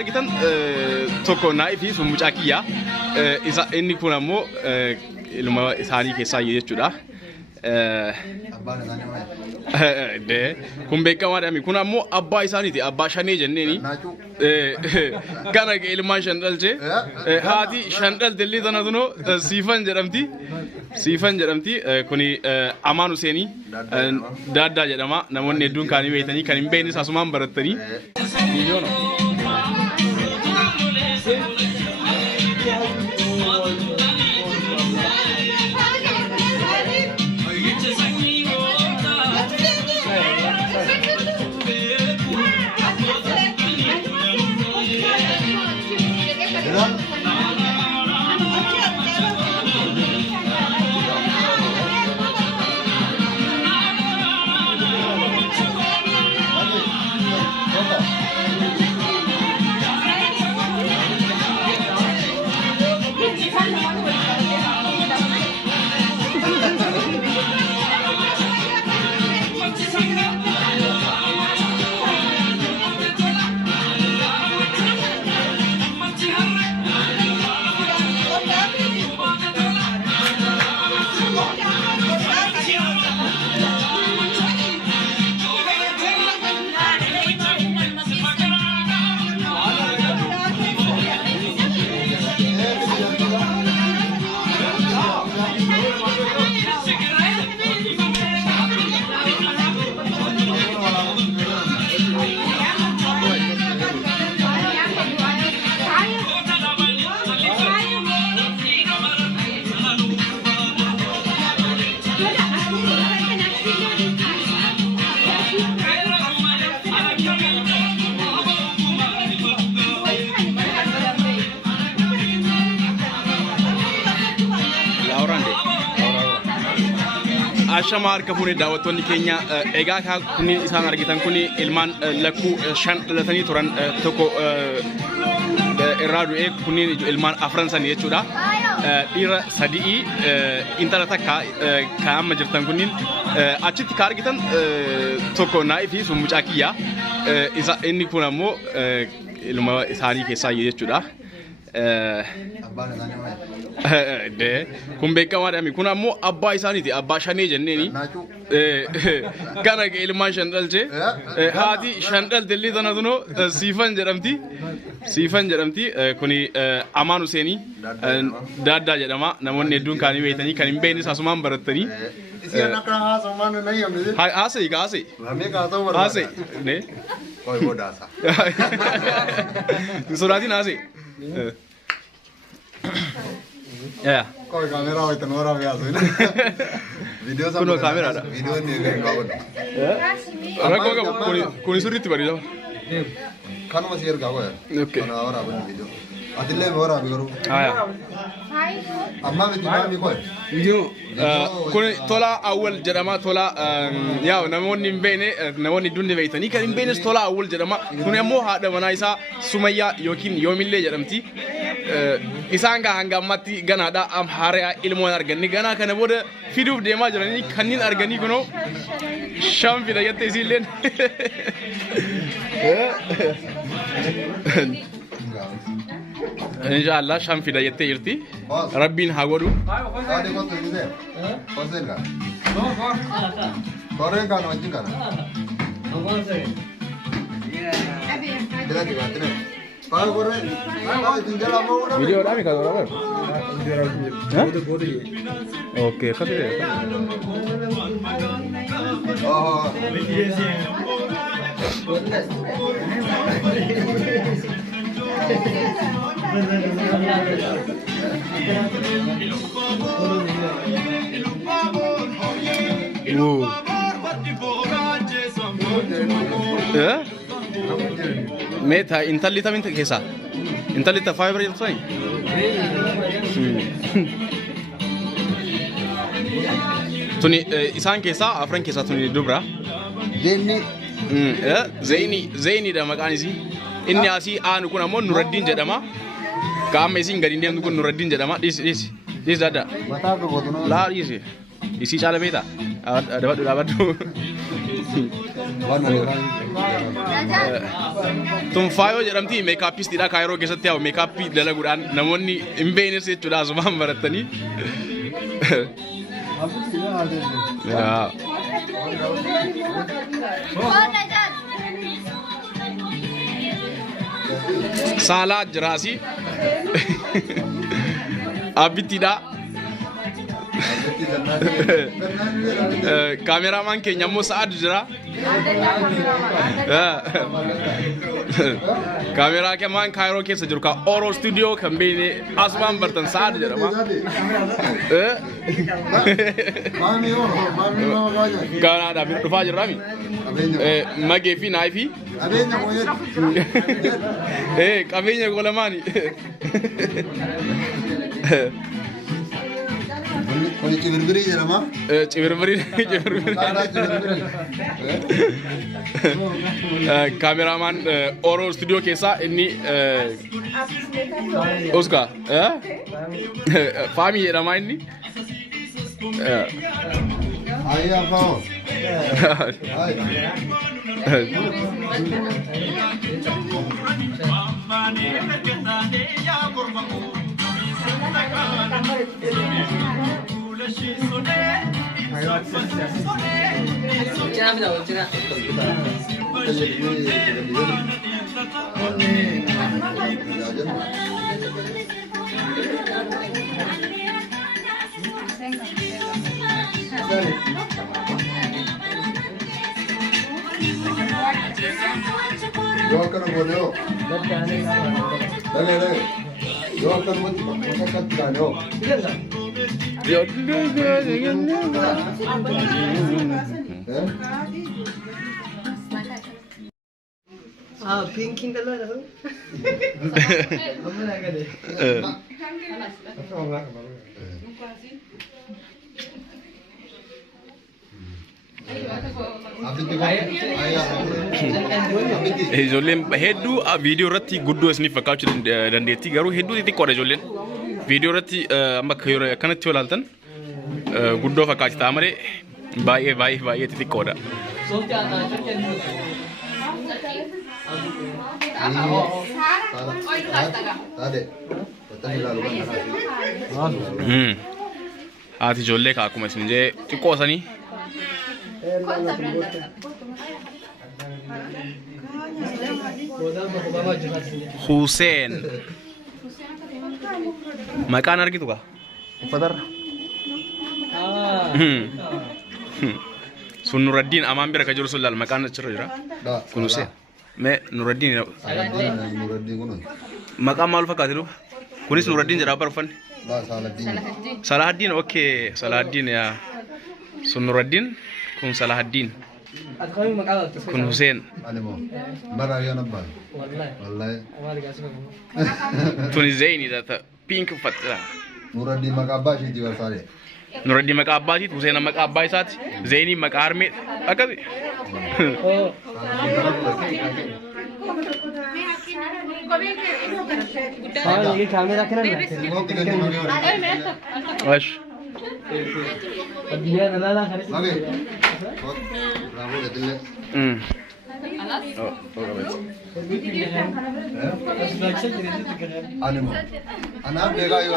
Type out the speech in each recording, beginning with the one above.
Argitan tokko naafi sun mucaa kiyya isa inni kun ammoo ilma isaanii keessaa jechuudha. Abbaan isaanii de kun beekamaadhaami kun ammoo abbaa isaaniiti abbaa shanee jenneeni kana ilmaan shan dhalche haati shan dhalte illee tana tuno siifan jedhamti kuni Amaan Huseenii daaddaa jedhama namoonni hedduun kaanii beeytanii kan hin beeknes asumaan barattanii Ashamar kafuni daawwattoonni keenya egaa ka kuni isaan argitan kuni ilmaan lakkuu shan dhalatanii turan tokko irraa du'ee kuni ilmaan afran san jechuudha dhiira sadii intala takka kan amma jirtan kunniin achitti ka argitan tokko naafi sun mucaa kiyya isa inni kun ammoo ilma isaanii keessaa jechuudha. Abbaan isaanii de kun beekamaadhaami kun ammoo abbaa isaaniiti abbaa shanee jenneeni kana ilmaan shan dhalche haati shan dhalte illee tana tuno siifan jedhamti kuni Amaan Huseenii daaddaa jedhama namoonni hedduun kaanii beeytanii kan hin beeknes asumaan barattanii haasa'e ne koi bodaasa sodaatiin haasa'e ya koi kamera hoy tanora vyaasu video kuno kamera da video ni rakko kuni sirriitti bareeda kanuma si erga hoy okay kana ora ban video adille ora bi garu aya amma bi timami koi video kuni tola awwal jedhama tola yaa namoonni hin beekne namoonni dunni beeytanii kan hin beeknes tola awwal jedhama kuni ammoo haadha manaa isaa Sumayyaa yookiin Yoomillee jedhamti isaan gaa hanga ammatti ganaadha am haaraa ilmoon arganni ganaa kana booda fiduuf deemaa jiranii kanniin arganii kunoo shan fida jettee isiilleen inshallah shan fida jettee jirti rabbiin haa godhu saade ko tu ide kosenga korenga no jingana kira kira tene Pago corre. Video ada mi kalau apa? Oke, kasih deh. Oh. Meta intalli tamin kesa. Intalli ta fiber itu sai. Tuni isaan kesa afran kesa tuni dubra. Zaini da maqaan isii inni asii aanu kun ammoo Nuraddiin jedhama. Qaama isiin gadi deemtu kun Nuraddiin jedhama. Dhis dada. Mataa gogotu laa dhisi isii caala beeta dabadhu Tun faayoo jedhamti meekaappistidha kaayiroo keessatti haa meekaappii dalaguudhaan namoonni hin beeknes jechuudha asumaan baratanii. Saalaa jiraasi. Abbittiidha. Kaameramaan keenya immoo Sa'aad jira. Kaameraa kemaan kaayiroo keessa jiru ka Oro Studio kan beekne asumaan baratan Sa'aad jedhama. Kanaadhaaf dhufaa jirraami. Magee fi naayii fi. Qabeenya golamaani. Kuni cibirbiri jedhama. Cibirbiri. Kaameramaan Oro Studio keessaa inni Oscar Faamii jedhama inni. Ayyaa fa'oo. Yo akan boleh. Dale. Yo akan pink color. Ijoolleen hedduu viidiyoo irratti guddoo isiniif fakkaachuu dandeetti garuu hedduu xixiqqoodha ijoolleen viidiyoo irratti amma akkanatti yoo ilaaltan guddoo fakkaachita malee baay'ee xixiqqoodha. Haati ijoollee akkuma isin jee xiqqoosanii. Hussein. Maqaan argitu ka? Uffatarra. Sun Nuraddiin amaan bira ka jiru sun laal maqaan achirra jira. Kun Hussein. Mee Nuraddiin. Maqaan maal fakkaate duuba? Kunis Nuraddiin jedhaa barfanne. Salahaddin okay Salahaddin yaa. Sun Nuraddiin kun Salahaddin. Kun Hussein. Tuni Zaini data pink uffata. Nuraddiin maqaa abbaa isheetii barsaale. Nuraddiin maqaa abbaa isheeti, Hussein maqaa abbaa isaati, Zaini maqaa harmee akkasi. Wash. Anak bega yo.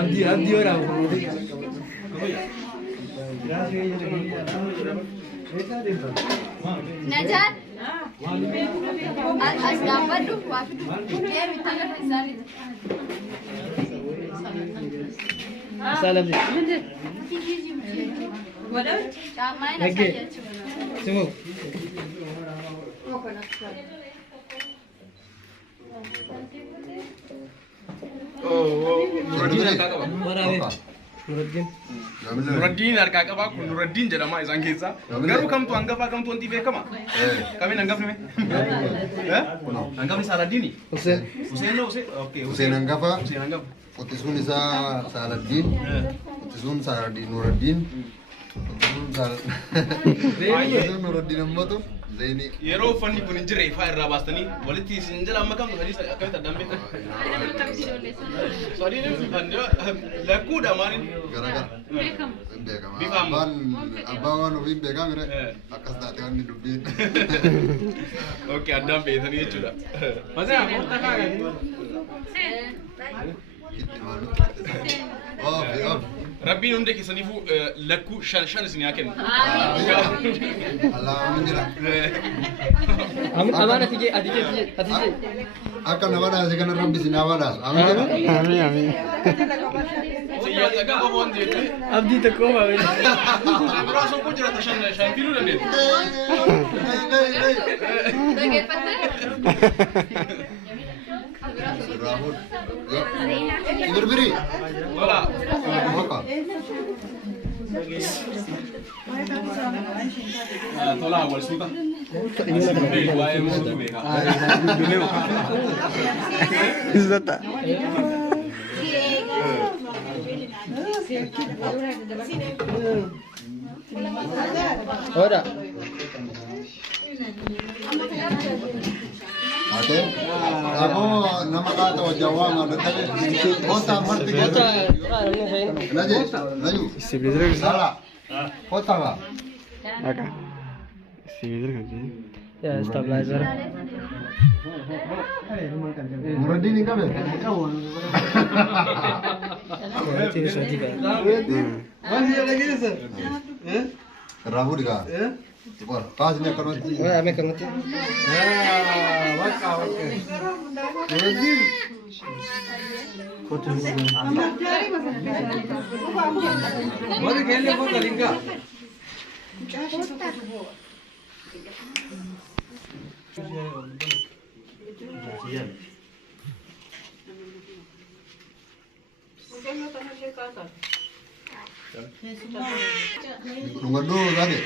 Abdi orang. Najat. Asdapat tu, dia minta sari. Salam. Waduh, camai nasi aja. Semua. Nuraddiin harkaa qabaa kun Nuraddiin jedhama isaan keessaa garuu kamtu hangafaa kamtu wanti beekama kamiin hangafni hangafni Salaaddiini Hussein. Hussein okay Hussein hangafa. Hussein hangaf Qotisuun isaa Salaaddiin. Qotisuun Salaaddiin Nuraddiin. Nuruddin ammoo tu Zaini. Yeroo uffanni kun hin jirre ifaa irraa baastanii walitti isin jala amma kamtu sadii akkamitti addaan beektan? Sadii lakkuudha maaliin? Garaagara. Beekamu. Beekama. Bifa ammoo. Abbaan waan ofiin beekame akkas taate waan dubbiin. Okei addaan beektanii jechuudha. Masaa murtaa kaagaa. Rabbiin hundi keessaniifuu lakkuu shan isin haa kennu. Allah amin jira. Amaan ati jee. Akka nama daase kana rabbi si nama daas. Amin jira. Amin. Siyyaa dhagaa qofoon jechuudha. Abdii tokko maame. Biraa sokkoo jiraata shan filuu dandeenya. Dhaggeeffattee? Rahul. Birbiri. Tola. Maka. Tola wal suuta. Waa'ee mootuu beekaa. Izzata. Ora. Ate, aku nama kata wajah wang ada tadi. Kota marti kota. Laju. Salah. Kota apa? Aka. Ya, stabilizer. Nuruddin ini kabe. Masih ada lagi sir? Rahul ka. Super. Pas ni akan nanti. Wah, ame kerumati. Waka. Nuruddin. Mana खेलने को करेंगे? Nomor 2 tadi.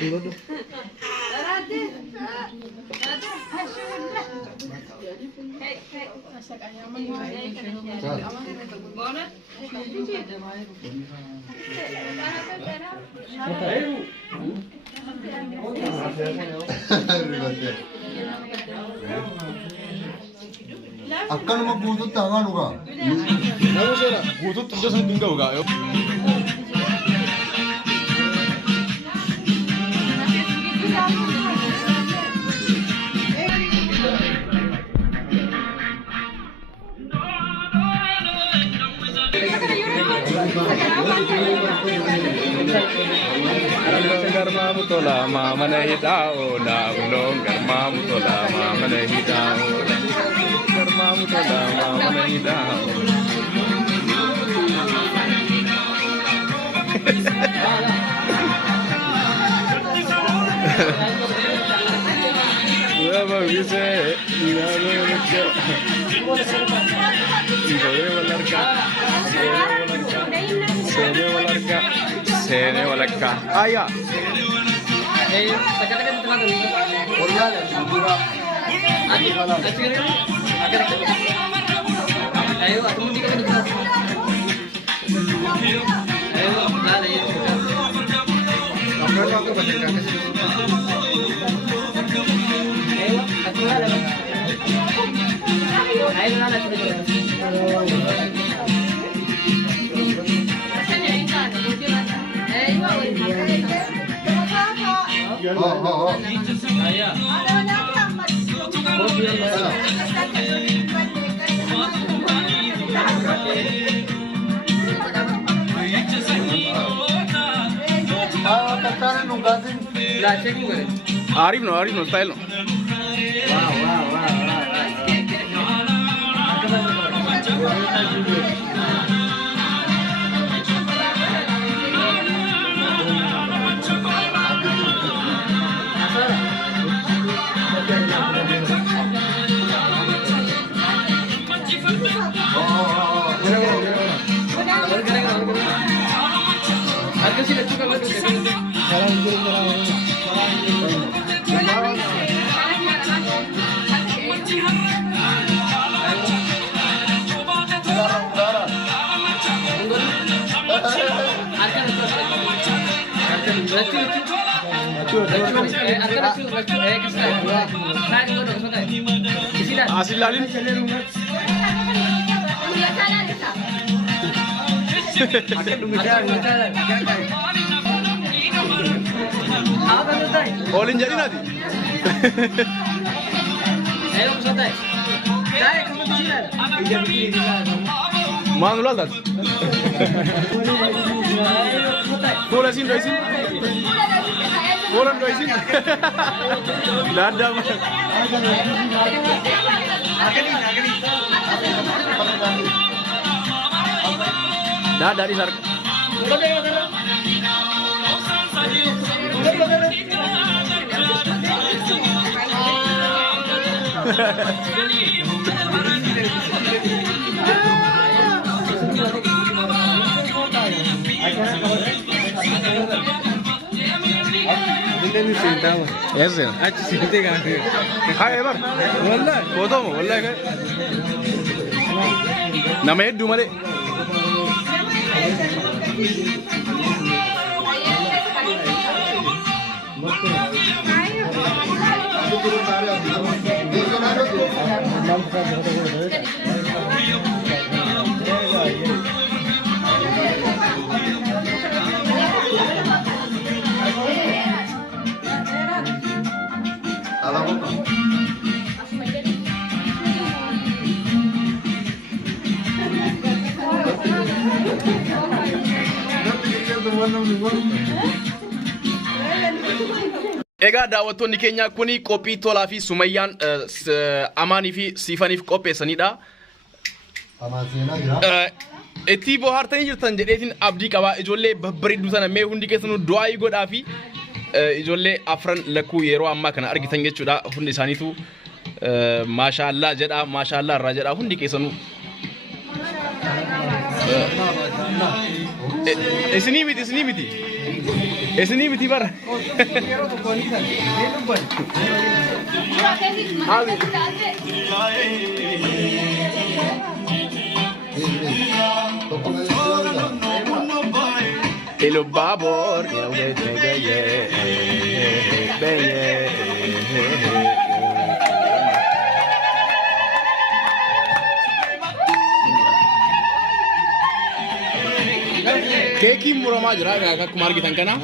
Akan mau butuh tangan juga. Guutuutti hunda sun hin ga'u gaa. Garma mutola mama nahi dao na ulong garma mutola mama nahi dao garma mutola mama nahi dao. Whoever we say, Sene walakka. Aya. Oh. Arif no style no. Asil lalin. Olin jadi nanti. Mang lu atas. Bola sini, doi sini. Bola doi sini. Dada. Dada di sana. Yes sir. Achi sinte kan. Hai ebar. Wallah. Foto mo, wallahi kai. Nama eddu male. Egaa daawwattoonni keenya kuni qophii tolaa fi Sumayyaan Amaanii fi Siifaniif qopheessanidha. Itti bohaartanii jirtan jedheetiin abdii qabaa ijoollee babbareedduu sana mee hundi keessanuu du'aa godhaa fi ijoollee afran lakkuu yeroo ammaa kana argitan jechuudha. Hundi isaaniitu maashaallah jedha, maashaallah irraa jedha hundi keessanuu. Isinii miti. Isinii miti bara. El babor, Keki murama jira ga kumar gitan kana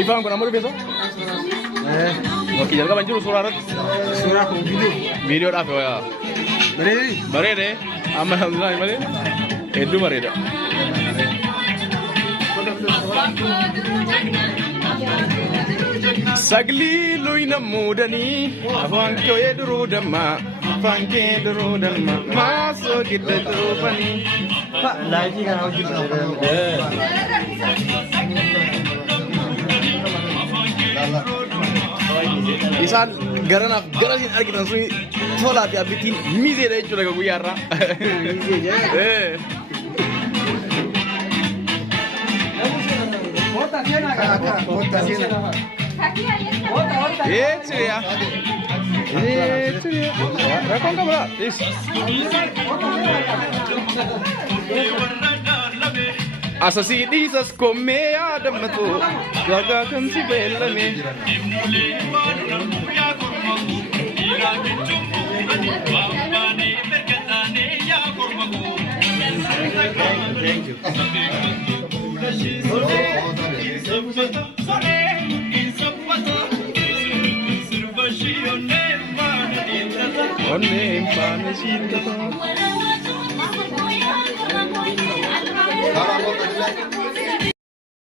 Ifan kuna mori beso? Oke, jaga banjir suara Surah video. video apa ya? Bare amma alhamdulillah bare. Edu bare da. Sagli luina mudani, afan ko edru damma, afan ke edru damma, maso kita tupani. Pak, lagi kan harus Isan garanaf garasin argitan suni tolati abitin mise da icho daga guyarra. Kota siena. Ya. Rakon ka ba? Yes. Asasi disas komme adamatu gaga kan si bellame. Thank you. Onne impane